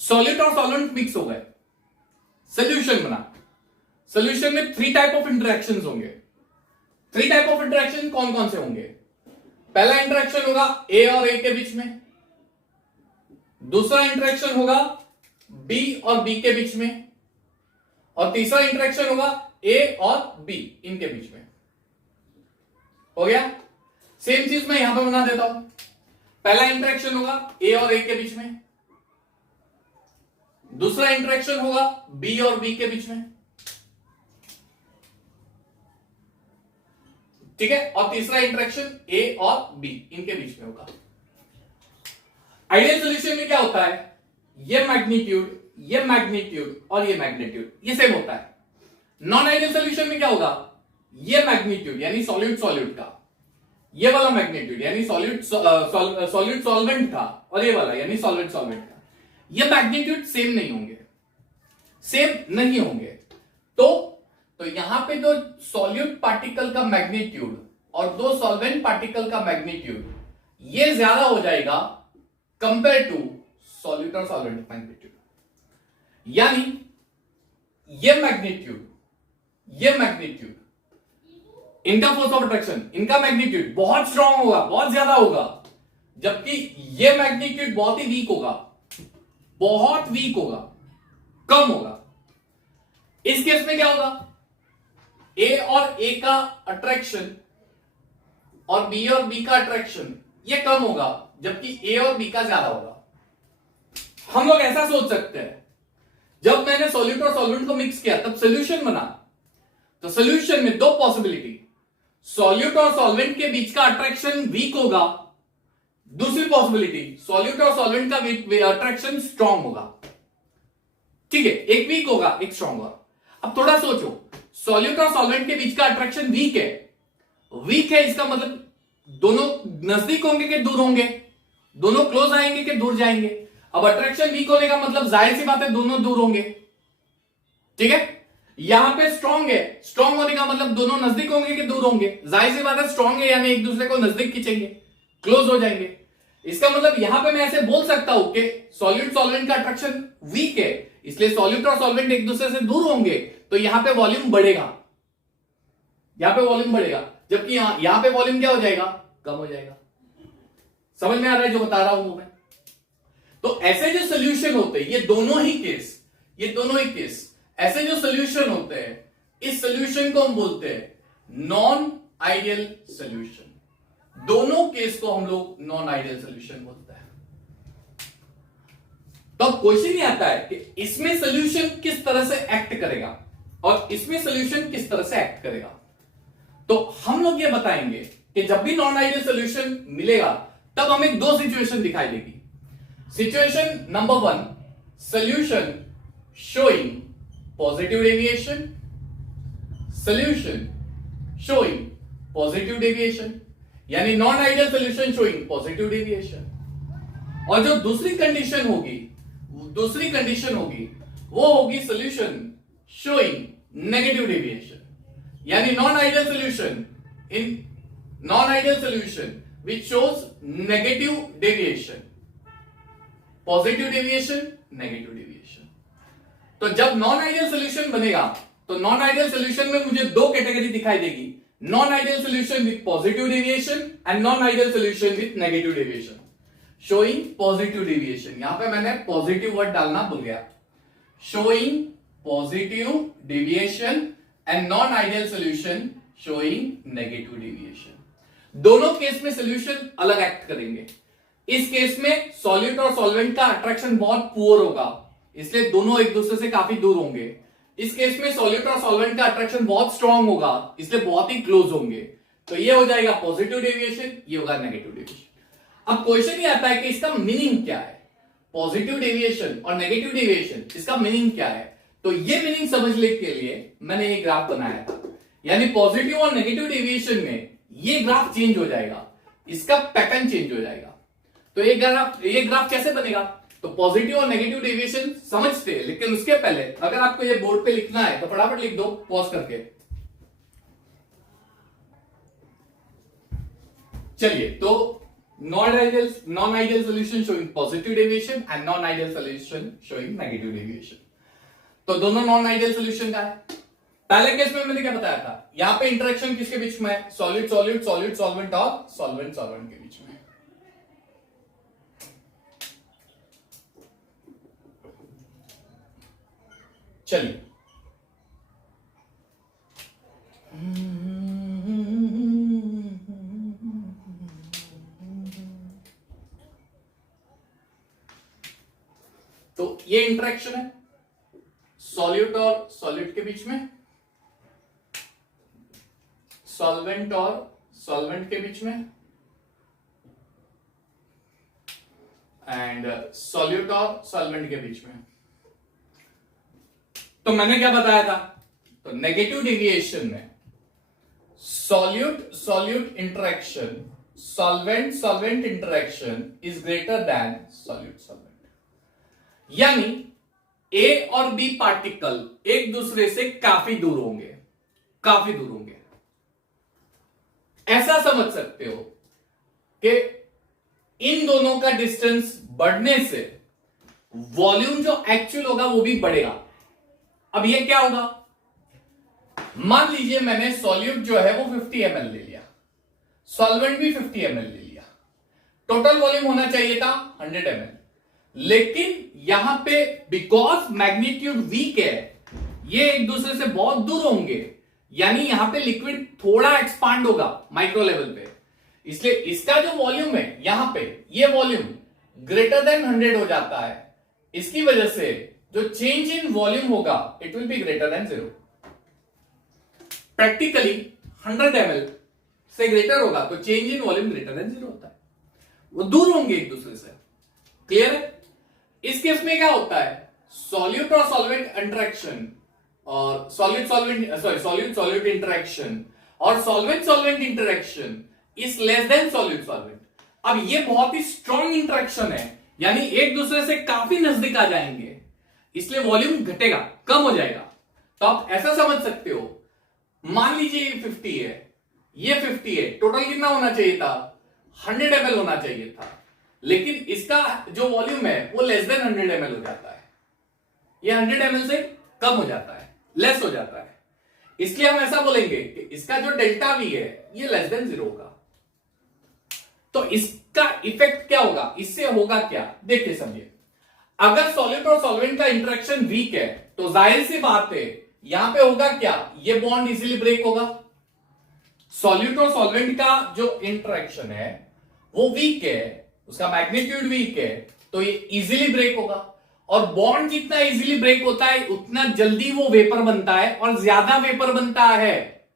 सॉलिड और सॉल्वेंट मिक्स हो गए, सोल्यूशन बना। सोल्यूशन में 3 टाइप ऑफ इंटरेक्शंस होंगे। 3 टाइप ऑफ इंटरेक्शन कौन कौन से होंगे? पहला इंटरेक्शन होगा ए और ए के बीच में, दूसरा इंटरेक्शन होगा बी और बी के बीच में, और तीसरा इंटरेक्शन होगा ए और बी इनके बीच में। हो गया? सेम चीज मैं यहां पर बना देता हूं। पहला इंटरेक्शन होगा ए और ए के बीच में, दूसरा इंटरेक्शन होगा बी और बी के बीच में, ठीक है, और तीसरा इंटरेक्शन ए और बी इनके बीच में होगा। आइडियल सॉल्यूशन में क्या होता है? ये मैग्नीट्यूड और ये मैग्नीट्यूड ये सेम होता है। नॉन आइडियल सॉल्यूशन में क्या होगा? ये मैग्नीट्यूड यानी सॉल्यूट का, ये वाला मैग्नीट्यूड यानी सॉल्यूट सॉल्वेंट का, और ये वाला यानी सॉल्वेंट का, ये मैग्नीट्यूड सेम नहीं होंगे। तो यहां पे दो सॉल्यूट पार्टिकल का मैग्नीट्यूड और दो सॉल्वेंट पार्टिकल का मैग्नीट्यूड ये ज्यादा हो जाएगा कंपेयर टू सॉल्यूट और सॉल्वेंट मैग्नीट्यूड। यानी ये मैग्नीट्यूड इनका फोर्स ऑफ अट्रैक्शन, इनका मैग्नीट्यूड बहुत स्ट्रांग होगा, बहुत ज्यादा होगा, जबकि ये मैग्नीट्यूड बहुत ही वीक होगा, कम होगा। इस केस में क्या होगा? ए और ए का अट्रैक्शन और बी का अट्रैक्शन ये कम होगा, जबकि ए और बी का ज्यादा होगा। हम लोग ऐसा सोच सकते हैं, जब मैंने सॉल्यूट और सॉल्वेंट को मिक्स किया तब सॉल्यूशन बना, तो सॉल्यूशन में दो पॉसिबिलिटी, सॉल्यूट और सॉल्वेंट के बीच का अट्रैक्शन वीक होगा, दूसरी पॉसिबिलिटी सॉल्यूट और सॉल्वेंट का अट्रैक्शन स्ट्रांग होगा। ठीक है, एक वीक होगा एक स्ट्रांग होगा। अब थोड़ा सोचो, सॉल्यूट और सॉल्वेंट के बीच का अट्रैक्शन वीक है, इसका मतलब दोनों नजदीक होंगे कि दूर होंगे, दोनों क्लोज आएंगे कि दूर जाएंगे। अब अट्रैक्शन वीक होने का मतलब जाहिर सी बात है दोनों दूर होंगे, ठीक है। यहां पे स्ट्रांग है, स्ट्रांग होने का मतलब दोनों नजदीक होंगे कि दूर होंगे, जाहिर सी बात है स्ट्रांग है यानी एक दूसरे को नजदीक खींचेंगे, क्लोज हो जाएंगे। इसका मतलब यहां पे मैं ऐसे बोल सकता हूं कि सॉल्यूट सॉल्वेंट का अट्रैक्शन वीक है, इसलिए सॉल्यूट और सॉल्वेंट एक दूसरे से दूर होंगे, तो यहां पे वॉल्यूम बढ़ेगा, जबकि यहां पे वॉल्यूम क्या हो जाएगा? कम हो जाएगा। समझ में आ रहा है जो बता रहा हूं मैं? तो ऐसे जो सोल्यूशन होते हैं, ये दोनों ही केस ऐसे जो सोल्यूशन होते हैं, इस सोल्यूशन को हम बोलते हैं नॉन आइडियल सोल्यूशन। दोनों केस को हम लोग नॉन आइडियल सोल्यूशन बोलते हैं। तो अब क्वेश्चन ये आता है कि इसमें सोल्यूशन किस तरह से एक्ट करेगा और इसमें सोल्यूशन किस तरह से एक्ट करेगा। तो हम लोग ये बताएंगे कि जब भी नॉन आइडियल सोल्यूशन मिलेगा तब हमें दो सिचुएशन दिखाई देगी। Situation number 1, solution showing positive deviation, यानी non ideal solution showing positive deviation. और जो दूसरी कंडीशन होगी वो होगी सोल्यूशन शोइंग नेगेटिव डेविएशन, यानी non ideal solution which shows negative deviation, positive deviation, negative deviation. तो जब नॉन आइडियल सोल्यूशन बनेगा तो नॉन आइडियल सोल्यूशन में मुझे दो कैटेगरी दिखाई देगी, non ideal solution with positive deviation and non ideal solution with negative deviation. Showing positive deviation, यहां पे मैंने पॉजिटिव वर्ड डालना भूल गया, showing positive deviation and non ideal solution showing negative deviation. दोनों केस में सोल्यूशन अलग एक्ट करेंगे। इस केस में सॉल्यूट और सॉल्वेंट का अट्रैक्शन बहुत पुअर होगा, इसलिए दोनों एक दूसरे से काफी दूर होंगे। इस केस में सॉल्यूट और सॉल्वेंट का अट्रैक्शन बहुत स्ट्रांग होगा, इसलिए बहुत ही क्लोज होंगे। तो ये हो जाएगा पॉजिटिव डेविएशन, ये होगा नेगेटिव डेविएशन। अब क्वेश्चन ये आता है कि इसका मीनिंग क्या है, पॉजिटिव डेविएशन और नेगेटिव डेविएशन, इसका मीनिंग क्या है। तो ये मीनिंग समझने के लिए मैंने ये ग्राफ बनाया था। यानी पॉजिटिव और नेगेटिव डेविएशन में ये ग्राफ चेंज हो जाएगा, इसका पैटर्न चेंज हो जाएगा। तो ये ग्राफ कैसे बनेगा? तो पॉजिटिव और नेगेटिव डेविएशन समझते हैं, लेकिन उसके पहले अगर आपको ये बोर्ड पे लिखना है तो फटाफट लिख दो पॉज करके। चलिए, तो non ideal solution showing positive deviation and non ideal solution showing negative deviation. तो दोनों नॉन आइडियल सोल्यूशन का है। पहले केस में मैंने क्या बताया था, यहां पे इंटरेक्शन किसके बीच में है? सॉलिड सॉलिड, सॉलिड सॉल्वेंट और सॉल्वेंट सॉल्वेंट के बीच में। चलिए, तो ये इंटरेक्शन है सॉल्यूट और सॉलिड के बीच में, सॉल्वेंट और सॉल्वेंट के बीच में, एंड सॉल्यूट और सॉल्वेंट के बीच में। तो मैंने क्या बताया था? तो नेगेटिव डेविएशन में solute solute interaction, solvent solvent interaction is greater than solute solvent. यानी ए और बी पार्टिकल एक दूसरे से काफी दूर होंगे, काफी दूर होंगे। ऐसा समझ सकते हो कि इन दोनों का डिस्टेंस बढ़ने से वॉल्यूम जो एक्चुअल होगा वो भी बढ़ेगा। अब ये क्या होगा? मान लीजिए मैंने सॉल्यूट जो है वो 50 ml ले लिया, सॉल्वेंट भी 50 ml ले लिया, टोटल वॉल्यूम होना चाहिए था 100 ml, लेकिन यहां पे बिकॉज मैग्नीट्यूड वीक है, ये एक दूसरे से बहुत दूर होंगे, यानी यहां पे लिक्विड थोड़ा एक्सपांड होगा माइक्रो लेवल पे, इसलिए इसका जो वॉल्यूम है यहां पे, ये वॉल्यूम ग्रेटर देन 100 हो जाता है। इसकी वजह से जो चेंज इन वॉल्यूम होगा it will be greater than 0। Practically 100 ml से ग्रेटर होगा तो change in volume greater than 0 होता है, वो दूर होंगे एक दूसरे से। क्लियर है? इस केस में क्या होता है? सॉल्यूट और सॉल्वेंट इंटरेक्शन और सॉल्यूट सॉल्वेंट इंटरेक्शन और solvent solvent interaction is less than solute solvent. अब ये बहुत ही स्ट्रॉन्ग इंटरेक्शन है, यानी एक दूसरे से काफी नजदीक आ जाएंगे, इसलिए वॉल्यूम घटेगा, कम हो जाएगा। तो आप ऐसा समझ सकते हो, मान लीजिए ये 50 है, ये 50 है, टोटल कितना होना चाहिए था? 100 ml होना चाहिए था, लेकिन इसका जो वॉल्यूम है वो लेस देन 100 ml हो जाता है, ये 100 ml से कम हो जाता है, लेस हो जाता है। इसलिए हम ऐसा बोलेंगे कि इसका जो डेल्टा वी है ये लेस देन 0 होगा। तो इसका इफेक्ट क्या होगा? इससे होगा क्या, देखिए समझिए। अगर सॉलिड और सॉल्वेंट का इंटरेक्शन वीक है तो जाहिर सी बात है यहां पे होगा क्या, ये बॉन्ड इजीली ब्रेक होगा। सॉल्यूट और सॉल्वेंट का जो इंटरेक्शन है वो वीक है, उसका मैग्नीट्यूड वीक है, तो ये इजीली ब्रेक होगा। और बॉन्ड जितना इजीली ब्रेक होता है उतना जल्दी वो वेपर बनता है, और ज्यादा वेपर बनता है,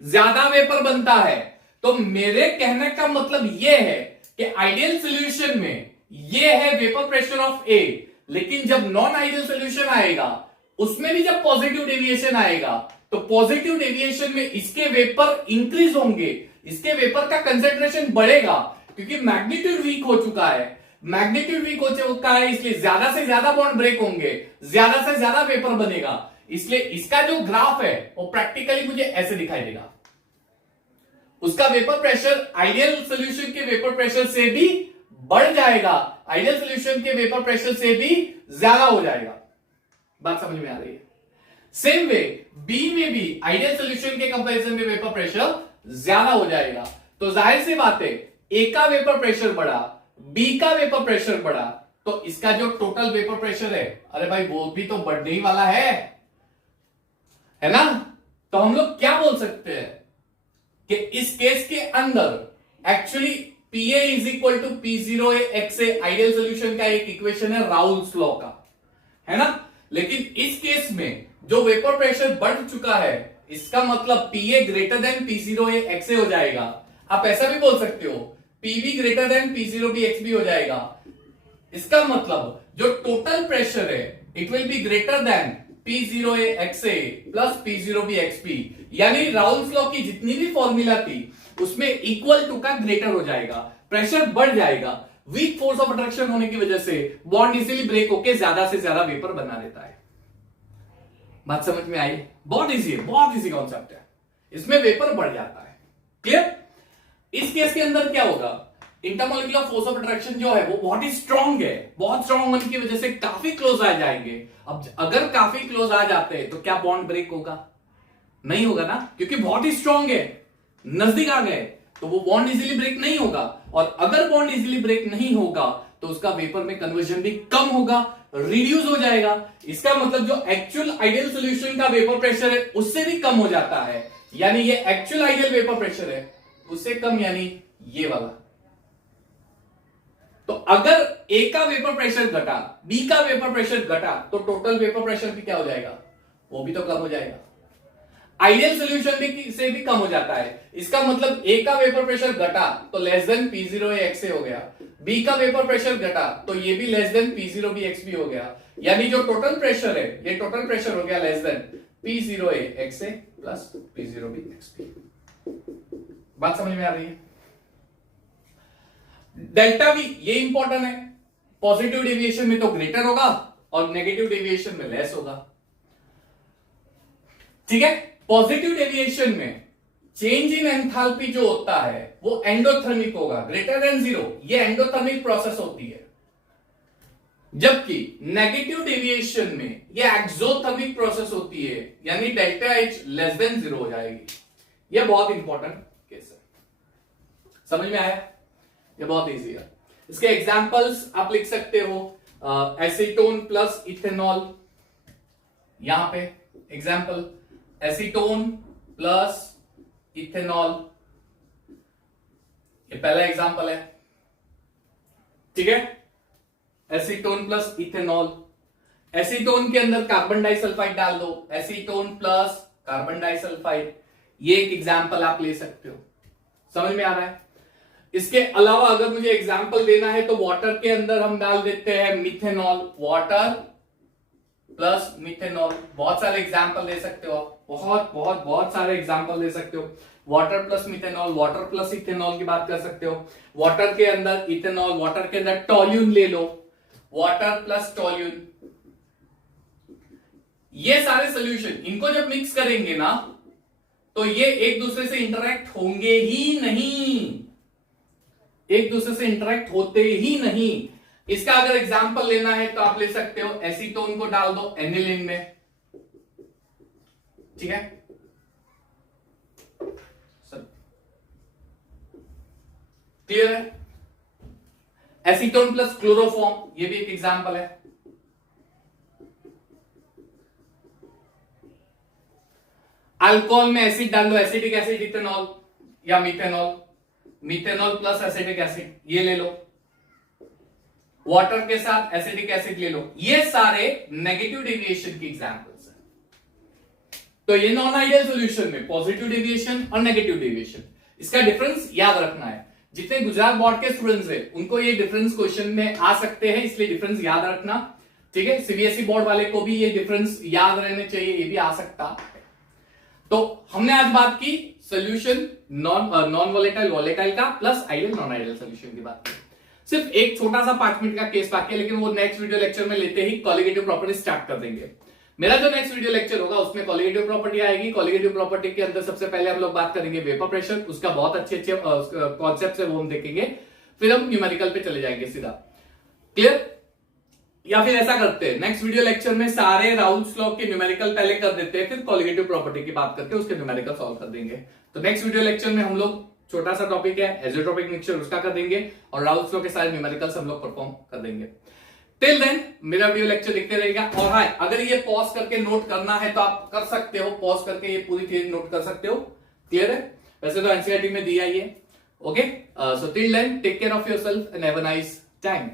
ज्यादा वेपर बनता है। तो मेरे कहने का मतलब यह है कि आइडियल सॉल्यूशन में ये है वेपर प्रेशर ऑफ ए, लेकिन जब नॉन आइडियल सॉल्यूशन आएगा उसमें भी जब पॉजिटिव डेविएशन आएगा तो पॉजिटिव डेविएशन में इसके वेपर इंक्रीज होंगे, इसके वेपर का कंसेंट्रेशन बढ़ेगा, क्योंकि मैग्नीट्यूड वीक हो चुका है, मैग्नीट्यूड वीक हो चुका है, इसलिए ज्यादा से ज्यादा बॉन्ड ब्रेक होंगे, ज्यादा से ज्यादा वेपर बनेगा। इसलिए इसका जो ग्राफ है वो प्रैक्टिकली मुझे ऐसे दिखाई देगा। उसका वेपर प्रेशर आइडियल सॉल्यूशन के वेपर प्रेशर से भी बढ़ जाएगा, आइडियल सॉल्यूशन के वेपर प्रेशर से भी ज्यादा हो जाएगा। बात समझ में आ रही है? सेम वे बी में भी आइडियल सॉल्यूशन के कंपैरिजन में वेपर प्रेशर ज्यादा हो जाएगा। तो जाहिर सी बात है ए का वेपर प्रेशर बढ़ा, बी का वेपर प्रेशर बढ़ा, तो इसका जो टोटल वेपर प्रेशर है, अरे भाई वो भी तो बढ़ने ही वाला है ना। तो हम लोग क्या बोल सकते हैं कि इस केस के अंदर actually PA is equal to P0 XA ideal solution का एक इक्वेशन है राउल्स लॉ का, है ना। लेकिन इस केस में जो वेपर प्रेशर बढ़ चुका है, इसका मतलब PA greater than P0 XA हो जाएगा। आप ऐसा भी बोल सकते हो PB greater than P0 XB हो जाएगा। इसका मतलब जो टोटल प्रेशर है it will be greater than P0A plus P0B यानी राउल्स लॉ की जितनी भी फॉर्मूला थी उसमें इक्वल टू का ग्रेटर हो जाएगा, प्रेशर बढ़ जाएगा। वीक फोर्स ऑफ अट्रैक्शन होने की वजह से बॉन्ड इजीली ब्रेक होकर ज्यादा से ज्यादा वेपर बना देता है। बात समझ में आई? बहुत इजी है, बहुत इजी कॉन्सेप्ट है, इसमें वेपर बढ़ जाता है। क्लियर? इस केस के अंदर क्या होगा, इंटरमोलिकुलर फोर्स ऑफ अट्रैक्शन जो है वो बहुत ही स्ट्रांग है, बहुत स्ट्रांग होने की वजह से काफी क्लोज आ जाएंगे। अब अगर काफी क्लोज आ जाते हैं तो क्या बॉन्ड ब्रेक होगा? नहीं होगा ना, क्योंकि बहुत ही स्ट्रांग है, नजदीक आ गए तो वो बॉन्ड इजीली ब्रेक नहीं होगा। और अगर बॉन्ड इजीली ब्रेक नहीं होगा तो उसका वेपर में कन्वर्जन भी कम होगा, रिड्यूस हो जाएगा। इसका मतलब जो एक्चुअल आइडियल सॉल्यूशन का वेपर प्रेशर है उससे भी कम हो जाता है, यानी ये एक्चुअल आइडियल वेपर प्रेशर है उससे कम, यानी ये वाला। तो अगर ए का वेपर प्रेशर घटा, बी का वेपर प्रेशर घटा, तो टोटल वेपर प्रेशर भी क्या हो जाएगा? वो भी तो कम हो जाएगा। आइडियल सॉल्यूशन भी से भी कम हो जाता है। इसका मतलब ए का वेपर प्रेशर घटा तो लेस देन P0A हो गया, बी का वेपर प्रेशर घटा तो ये भी लेस देन P0B हो गया, यानी जो टोटल प्रेशर है ये टोटल प्रेशर हो गया less than P0A plus P0B। बात समझ में आ रही है? डेल्टा वी ये इंपॉर्टेंट है, पॉजिटिव डेविएशन में तो ग्रेटर होगा और नेगेटिव डेविएशन में लेस होगा। ठीक है? पॉजिटिव डेविएशन में चेंज इन एंथैल्पी जो होता है वो एंडोथर्मिक होगा, ग्रेटर देन 0, ये एंडोथर्मिक प्रोसेस होती है। जबकि नेगेटिव डेविएशन में ये एक्सोथर्मिक प्रोसेस होती है, यानी डेल्टा H लेस देन 0 हो जाएगी। ये बहुत इंपॉर्टेंट केस है, समझ में आया? ये बहुत इजी है। इसके एग्जांपल्स आप लिख सकते हो, एसीटोन प्लस इथेनॉल, यहां पे एग्जांपल एसीटोन प्लस इथेनॉल, ये पहला एग्जांपल है। ठीक है? एसीटोन प्लस इथेनॉल, एसीटोन के अंदर कार्बन डाइसल्फाइड डाल दो, एसीटोन प्लस कार्बन डाइसल्फाइड, ये एक एग्जांपल आप ले सकते हो। समझ में आ रहा है? इसके अलावा अगर मुझे एग्जांपल देना है तो वाटर के अंदर हम डाल देते हैं मिथेनॉल, वाटर प्लस मिथेनॉल। बहुत सारे एग्जांपल दे सकते हो, बहुत बहुत बहुत सारे एग्जांपल दे सकते हो। Water plus methanol, water plus ethanol की बात कर सकते हो। वाटर के अंदर इथेनॉल, वाटर के अंदर टोल्यून ले लो, वाटर प्लस टोल्यून। ये सारे सोल्यूशन इनको जब मिक्स करेंगे ना तो ये एक दूसरे से इंटरेक्ट होंगे ही नहीं, एक दूसरे से इंटरेक्ट होते ही नहीं। इसका अगर एग्जांपल लेना है तो आप ले सकते हो एसीटोन को डाल दो एनिलीन में। ठीक है? क्लियर है? एसीटोन प्लस क्लोरोफॉर्म, ये भी एक एग्जांपल है। अल्कोहल में एसिड डाल दो, एसिटिक एसिड इथेनॉल या methanol, methanol plus acetic acid, ये ले लो। वाटर के साथ एसिटिक एसिड ले लो। ये सारे नेगेटिव डेविएशन की एग्जांपल्स हैं। तो ये नॉन आइडियल सॉल्यूशन में पॉजिटिव डेविएशन और नेगेटिव डेविएशन, इसका डिफरेंस याद रखना है। जितने गुजरात बोर्ड के स्टूडेंट्स हैं उनको ये डिफरेंस क्वेश्चन में आ सकते हैं, इसलिए डिफरेंस याद रखना। ठीक है? सीबीएसई बोर्ड वाले को भी ये डिफरेंस याद रहने चाहिए, ये भी आ सकता है। तो हमने आज बात की सोल्यूशन नॉन वोलेटाइल वोलेटाइल का plus ideal non ideal solution की बात की। सिर्फ एक छोटा सा 5 मिनट का केस बाकी है, लेकिन वो नेक्स्ट वीडियो लेक्चर में लेते ही कॉलिगेटिव प्रॉपर्टी स्टार्ट कर देंगे। मेरा जो नेक्स्ट वीडियो लेक्चर होगा उसमें कॉलिगेटिव प्रॉपर्टी आएगी। कॉलिगेटिव प्रॉपर्टी के अंदर सबसे पहले हम लोग बात करेंगे वेपर प्रेशर, उसका बहुत अच्छे अच्छे कॉन्सेप्ट है वो हम देखेंगे, फिर हम न्यूमेरिकल पे चले जाएंगे सीधा। क्लियर? या फिर ऐसा करते हैं, नेक्स्ट वीडियो लेक्चर में सारे राउल्स लॉ के न्यूमेरिकल पहले कर देते हैं, फिर कॉलिगेटिव प्रॉपर्टी की बात करके उसके न्यूमेरिकल सॉल्व कर देंगे। तो नेक्स्ट वीडियो लेक्चर में हम लोग छोटा सा टॉपिक है एज़ोट्रोपिक मिक्सचर, उसका कर देंगे और राउल्स लॉ के सारे न्यूमेरिकल्स हम लोग परफॉर्म कर देंगे। टिल देन मेरा वीडियो लेक्चर देखते रहेगा। और हाँ, अगर ये पॉज करके नोट करना है तो आप कर सकते हो, पॉज करके ये पूरी थ्योरी नोट कर सकते हो। क्लियर है? वैसे तो एनसीईआरटी में दिया ही है। Okay, so till then take care of yourself and have a nice time.